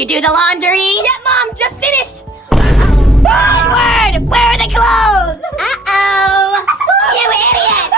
you do the laundry? Yeah, Mom, just finished. Edward, where are the clothes? Uh-oh. You idiot.